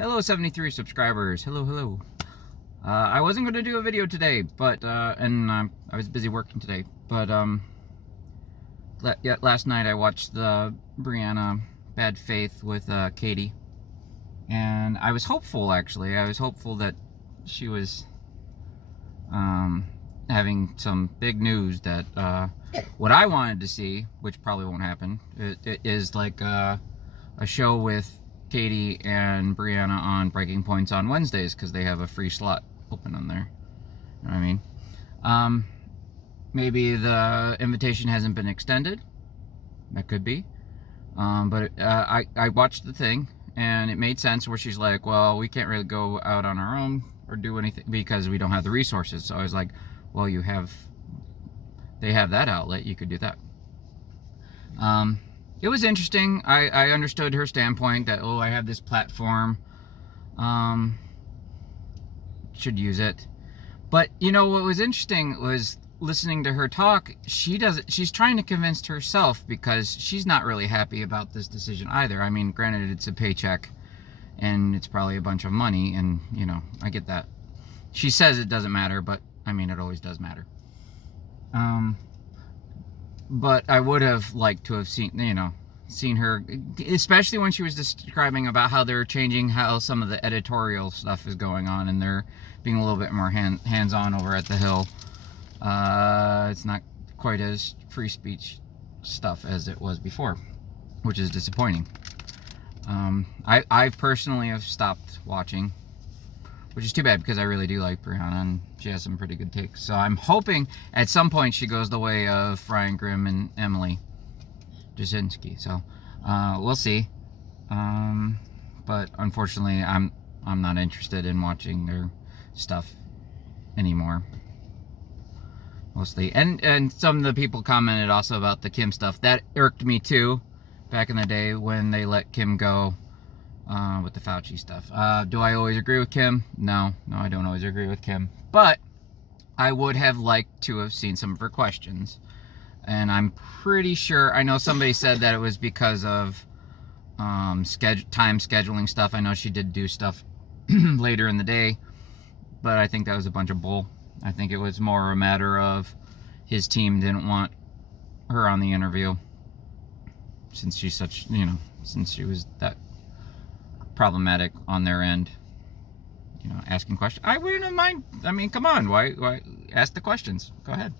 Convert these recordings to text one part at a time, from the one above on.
Hello, 73 subscribers. Hello, hello. I wasn't going to do a video today, but, I was busy working today, but, last night I watched the Briahna Bad Faith with, Katie, and I was hopeful, actually. I was hopeful that she was, having some big news that, what I wanted to see, which probably won't happen, it is like, a show with Katie and Briahna on Breaking Points on Wednesdays, because they have a free slot open on there. You know what I mean? Maybe the invitation hasn't been extended. That could be. But I watched the thing, and it made sense where she's like, well, we can't really go out on our own or do anything because we don't have the resources. So I was like, well, they have that outlet, you could do that. It was interesting. I understood her standpoint that, oh, I have this platform, should use it. But, you know, what was interesting was listening to her talk. She's trying to convince herself, because she's not really happy about this decision either. I mean, granted, it's a paycheck, and it's probably a bunch of money, and, you know, I get that. She says it doesn't matter, but, I mean, it always does matter. But I would have liked to have seen her, especially when she was describing about how they're changing how some of the editorial stuff is going on, and they're being a little bit more hands-on over at the Hill. It's not quite as free speech stuff as it was before, which is disappointing. I personally have stopped watching, which is too bad, because I really do like Briahna, and she has some pretty good takes. So I'm hoping at some point she goes the way of Ryan Grimm and Emily Jasinski. So we'll see. But unfortunately, I'm not interested in watching their stuff anymore. Mostly, and some of the people commented also about the Kim stuff. That irked me too, back in the day when they let Kim go. With the Fauci stuff. Do I always agree with Kim? No, I don't always agree with Kim. But I would have liked to have seen some of her questions. And I'm pretty sure, I know somebody said that it was because of time scheduling stuff. I know she did do stuff later in the day, but I think that was a bunch of bull. I think it was more a matter of his team didn't want her on the interview, since she's such, since she was that problematic on their end, asking questions. I wouldn't mind. I mean, come on, why ask the questions? Go ahead.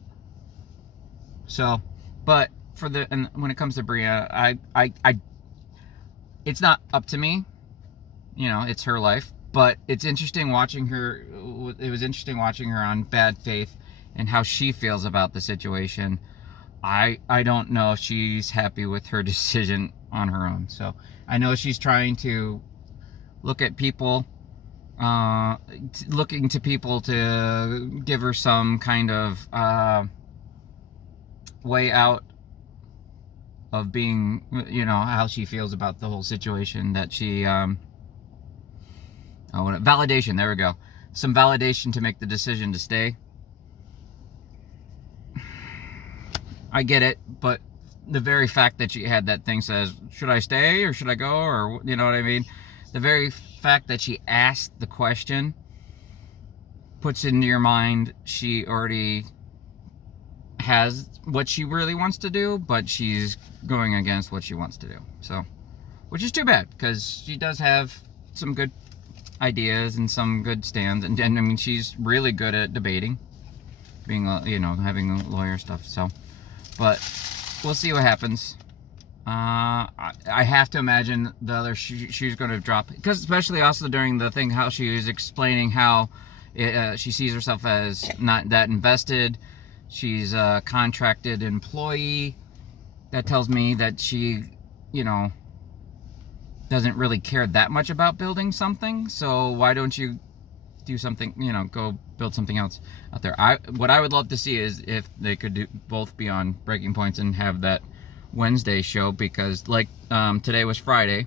So, but and when it comes to Briahna, it's not up to me. It's her life. But it's interesting watching her. It was interesting watching her on Bad Faith and how she feels about the situation. I don't know if she's happy with her decision on her own. So I know she's trying to look at people, looking to people to give her some kind of way out of being, how she feels about the whole situation, that she, validation, there we go. Some validation to make the decision to stay. I get it, but the very fact that she had that thing says, should I stay or should I go, or, you know what I mean? The very fact that she asked the question puts into your mind she already has what she really wants to do, but she's going against what she wants to do. So, which is too bad, because she does have some good ideas and some good stands, and I mean, she's really good at debating, being having a lawyer stuff. So, but we'll see what happens. I have to imagine the other she's going to drop, because especially also during the thing, how she was explaining how she sees herself as not that invested. She's a contracted employee. That tells me that she, doesn't really care that much about building something. So why don't you do something, go build something else out there? What I would love to see is if they could both be on Breaking Points and have that Wednesday show, because today was Friday.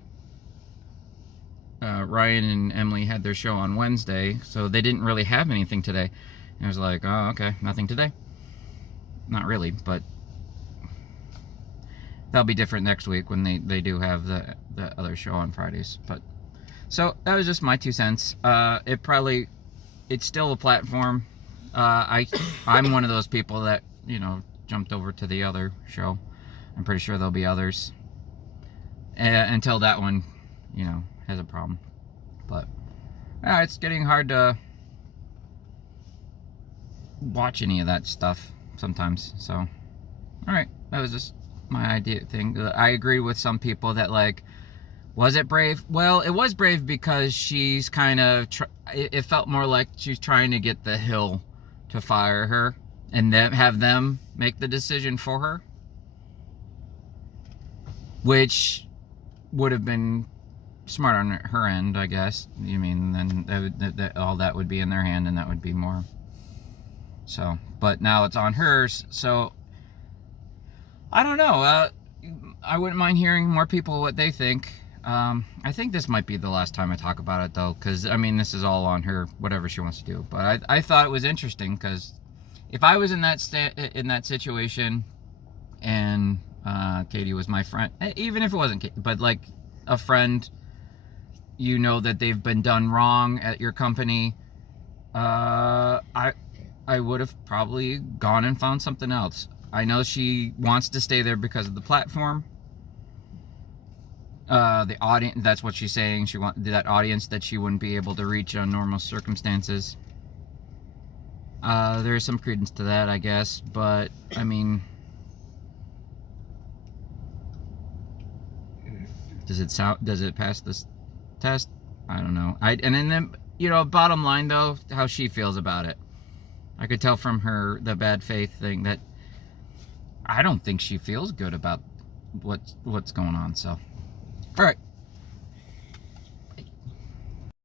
Ryan and Emily had their show on Wednesday, so they didn't really have anything today. And I was like, oh, okay, nothing today. Not really, but that'll be different next week when they do have the other show on Fridays. But So that was just my 2 cents. It's still a platform. I'm one of those people that, you know, jumped over to the other show. I'm pretty sure there'll be others until that one, you know, has a problem. But it's getting hard to watch any of that stuff sometimes. So, all right, that was just my idea thing. I agree with some people that, like, was it brave? Well, it was brave because she's kind of, it felt more like she's trying to get the Hill to fire her and then have them make the decision for her, which would have been smart on her end, I guess. You mean, then all that would be in their hand, and that would be more. So, but now it's on hers. So, I don't know. I wouldn't mind hearing more people what they think. I think this might be the last time I talk about it, though, because, I mean, this is all on her, whatever she wants to do. But I thought it was interesting, because if I was in that situation, and Katie was my friend, even if it wasn't Katie, but like a friend, you know that they've been done wrong at your company, I would have probably gone and found something else. I know she wants to stay there because of the platform. The audience, that's what she's saying. She wants that audience that she wouldn't be able to reach on normal circumstances. There's some credence to that, I guess, but I mean, does it pass this test? I don't know. And then, you know, bottom line though, how she feels about it. I could tell from the bad faith thing that I don't think she feels good about what's going on. So, all right.